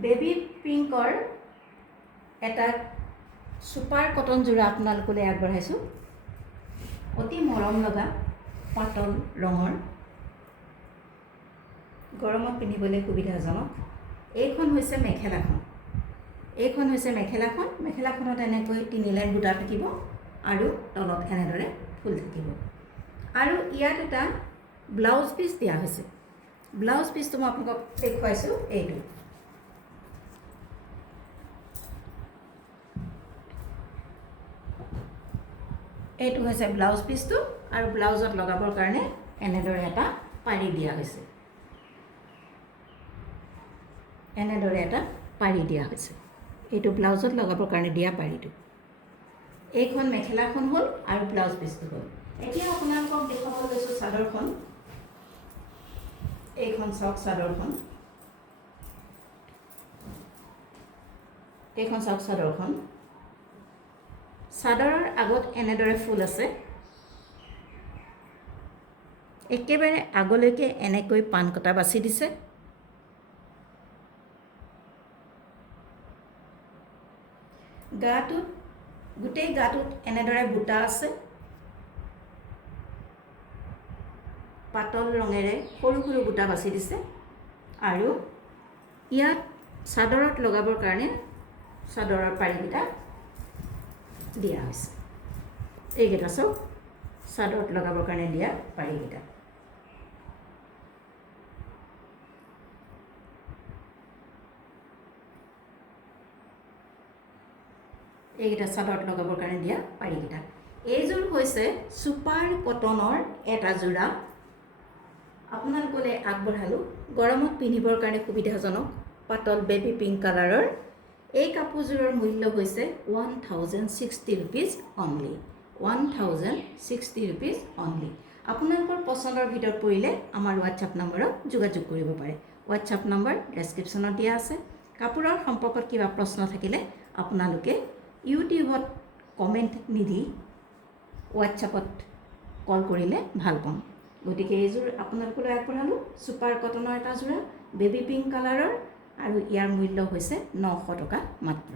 Baby পিংকৰ এটা super cotton যোৰা আপোনালোকলৈ আগবঢ়াইছোঁ। অতি মৰম লগা পাতল ৰঙৰ, গৰমত পিন্ধিবলৈ সুবিধাজনক। এইখন হৈছে মেখেলাখন। মেখেলাখনত এনেকৈ 3 লাইন বুটা থাকিব আৰু তলত এনেদৰে ফুল থাকিব। আৰু ইয়াত এটা ব্লাউজ পিচ দিয়া হৈছে। ব্লাউজ পিচটো মই আপোনালোকক দেখুৱাইছোঁ। এইটো হৈছে ব্লাউজ পিচটো, আৰু ব্লাউজত লগাবৰ কাৰণে এনেদৰে এটা পাৰি দিয়া হৈছে। এইটো ব্লাউজত লগাবৰ কাৰণে দিয়া পাৰিটো। এইখন মেখেলাখন হ'ল আৰু ব্লাউজ পিচটো হ'ল। এতিয়া আপোনালোকক দেখুৱাব লৈছোঁ চাদৰখন। এইখন চাওক চাদৰখন। চাদৰৰ আগত এনেদৰে ফুল আছে। একেবাৰে আগলৈকে এনেকৈ পান কটা বাছি দিছে। গোটেই গাটোত এনেদৰে বুটা আছে। পাতল ৰঙেৰে সৰু সৰু বুটা বাছি দিছে। আৰু ইয়াত চাদৰত লগাবৰ কাৰণে চাদৰৰ পাৰিকেইটা দিয়া হৈছে। এইকেইটা চাওক, চাদৰত লগাবৰ কাৰণে দিয়া পাৰিকেইটা। এইকেইটা চাদৰত লগাবৰ কাৰণে দিয়া পাৰিকেইটা। এইযোৰ হৈছে সুপাৰ কটনৰ এটা যোৰা আপোনালোকলৈ আগবঢ়ালোঁ। গৰমত পিন্ধিবৰ কাৰণে সুবিধাজনক পাতল বেবী পিংক কালাৰৰ। এই কাপোৰযোৰৰ মূল্য হৈছে 1060 rupees only। 1060 rupees only। আপোনালোকৰ পচন্দৰ ভিতৰত পৰিলে আমাৰ হোৱাটছআপ নম্বৰত যোগাযোগ কৰিব পাৰে। হোৱাটছআপ নম্বৰ ডেছক্ৰিপশ্যনত দিয়া আছে। কাপোৰৰ সম্পৰ্কত কিবা প্ৰশ্ন থাকিলে আপোনালোকে ইউটিউবত কমেণ্ট নিদি হোৱাটছআপত কল কৰিলে ভাল পাম। গতিকে এইযোৰ আপোনালোকলৈ আগবঢ়ালোঁ সুপাৰ কটনৰ এটা যোৰা বেবী পিংক কালাৰৰ, আৰু ইয়াৰ মূল্য হৈছে 900 টকা মাত্ৰ।